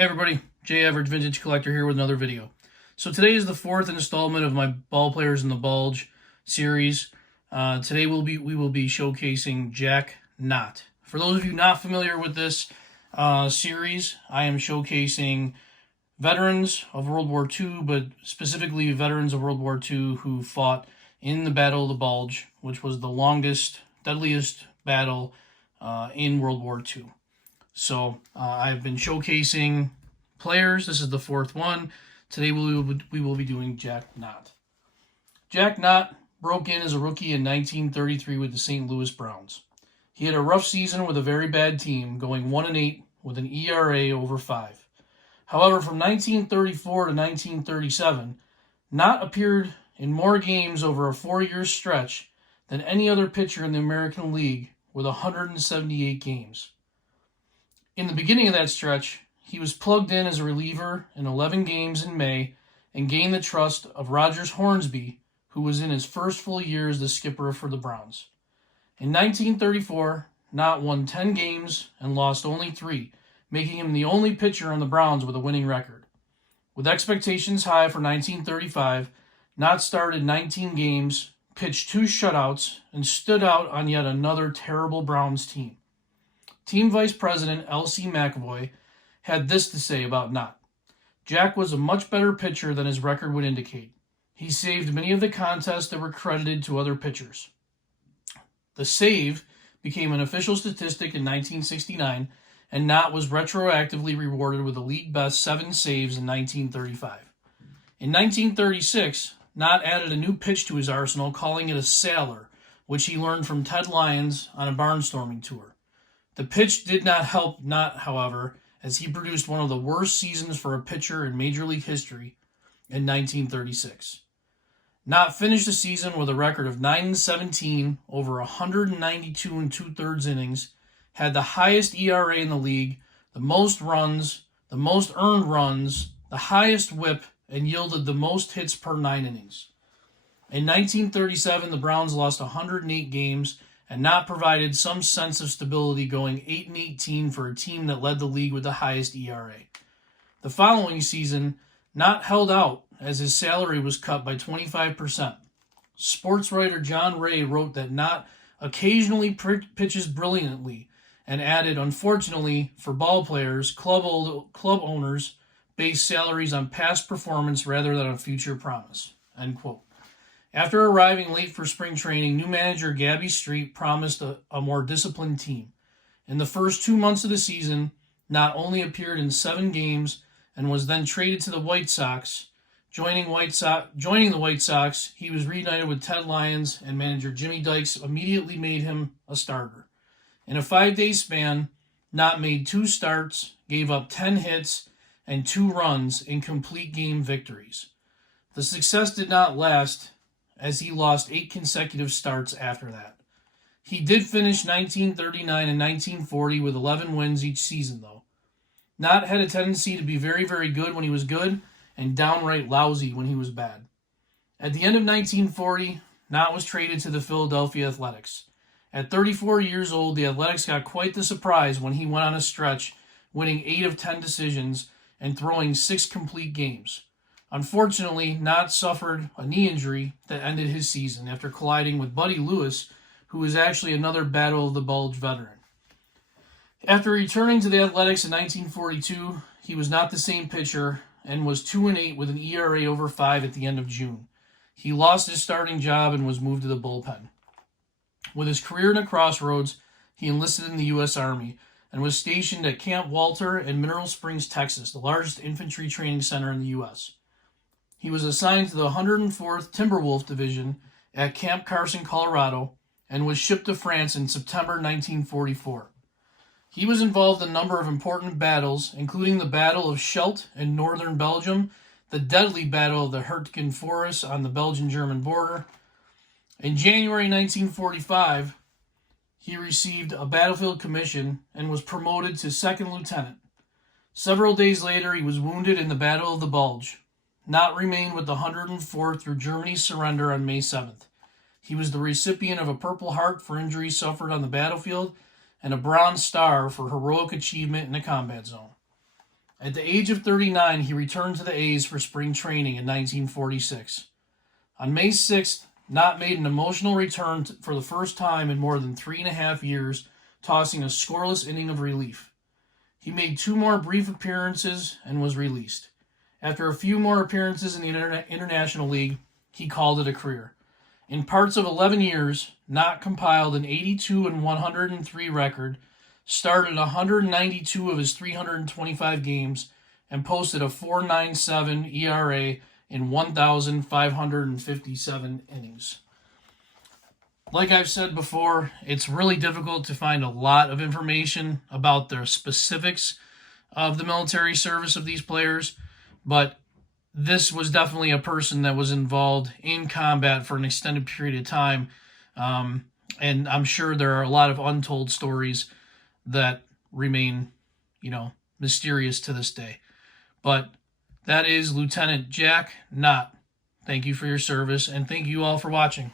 Hey everybody, Average Vintage Collector here with another video. So today is the fourth installment of my Ballplayers in the Bulge series. Today we will be showcasing Jack Knott. For those of you not familiar with this series, I am showcasing veterans of World War II, but specifically veterans of World War II who fought in the Battle of the Bulge, which was the longest, deadliest battle in World War II. So I've been showcasing players. This is the fourth one. Today we will be doing Jack Knott. Jack Knott broke in as a rookie in 1933 with the St. Louis Browns. He had a rough season with a very bad team, going 1-8 with an ERA over 5. However, from 1934 to 1937, Knott appeared in more games over a 4-year stretch than any other pitcher in the American League, with 178 games. In the beginning of that stretch, he was plugged in as a reliever in 11 games in May and gained the trust of Rogers Hornsby, who was in his first full year as the skipper for the Browns. In 1934, Knott won 10 games and lost only 3, making him the only pitcher on the Browns with a winning record. With expectations high for 1935, Knott started 19 games, pitched 2 shutouts, and stood out on yet another terrible Browns team. Team Vice President L.C. McAvoy had this to say about Knott. Jack was a much better pitcher than his record would indicate. He saved many of the contests that were credited to other pitchers. The save became an official statistic in 1969, and Knott was retroactively rewarded with a league-best 7 saves in 1935. In 1936, Knott added a new pitch to his arsenal, calling it a sailor, which he learned from Ted Lyons on a barnstorming tour. The pitch did not help Knott, however, as he produced one of the worst seasons for a pitcher in Major League history in 1936. Knott finished the season with a record of 9-17 over 192 2/3 innings, had the highest ERA in the league, the most runs, the most earned runs, the highest whip, and yielded the most hits per 9 innings. In 1937, the Browns lost 108 games, and Knott provided some sense of stability, going 8-18 for a team that led the league with the highest ERA. The following season, Knott held out as his salary was cut by 25%. Sports writer John Ray wrote that Knott occasionally pitches brilliantly, and added, unfortunately for ball players, club owners base salaries on past performance rather than on future promise. End quote. After arriving late for spring training, new manager Gabby Street promised a more disciplined team. In the first 2 months of the season, Knott only appeared in 7 games and was then traded to the White Sox. Joining the White Sox, he was reunited with Ted Lyons, and manager Jimmy Dykes immediately made him a starter. In a 5-day span, Knott made 2 starts, gave up 10 hits, and 2 runs in complete game victories. The success did not last, as he lost 8 consecutive starts after that. He did finish 1939 and 1940 with 11 wins each season, though. Knott had a tendency to be very, very good when he was good and downright lousy when he was bad. At the end of 1940, Knott was traded to the Philadelphia Athletics. At 34 years old, the Athletics got quite the surprise when he went on a stretch, winning 8 of 10 decisions and throwing 6 complete games. Unfortunately, Knott suffered a knee injury that ended his season after colliding with Buddy Lewis, who was actually another Battle of the Bulge veteran. After returning to the Athletics in 1942, he was not the same pitcher and was 2-8 with an ERA over 5 at the end of June. He lost his starting job and was moved to the bullpen. With his career in a crossroads, he enlisted in the U.S. Army and was stationed at Camp Walter in Mineral Springs, Texas, the largest infantry training center in the U.S. He was assigned to the 104th Timberwolf Division at Camp Carson, Colorado, and was shipped to France in September 1944. He was involved in a number of important battles, including the Battle of Scheldt in northern Belgium, the deadly Battle of the Hurtgen Forest on the Belgian-German border. In January 1945, he received a battlefield commission and was promoted to second lieutenant. Several days later, he was wounded in the Battle of the Bulge. Knott remained with the 104th through Germany's surrender on May 7th. He was the recipient of a Purple Heart for injuries suffered on the battlefield and a Bronze Star for heroic achievement in the combat zone. At the age of 39, he returned to the A's for spring training in 1946. On May 6th, Knott made an emotional return for the first time in more than 3.5 years, tossing a scoreless inning of relief. He made 2 more brief appearances and was released. After a few more appearances in the International League, he called it a career. In parts of 11 years, Knott compiled an 82-103 record, started 192 of his 325 games, and posted a .497 ERA in 1,557 innings. Like I've said before, it's really difficult to find a lot of information about the specifics of the military service of these players, but this was definitely a person that was involved in combat for an extended period of time, and I'm sure there are a lot of untold stories that remain, mysterious to this day. But that is Lieutenant Jack Knott. Thank you for your service, and thank you all for watching.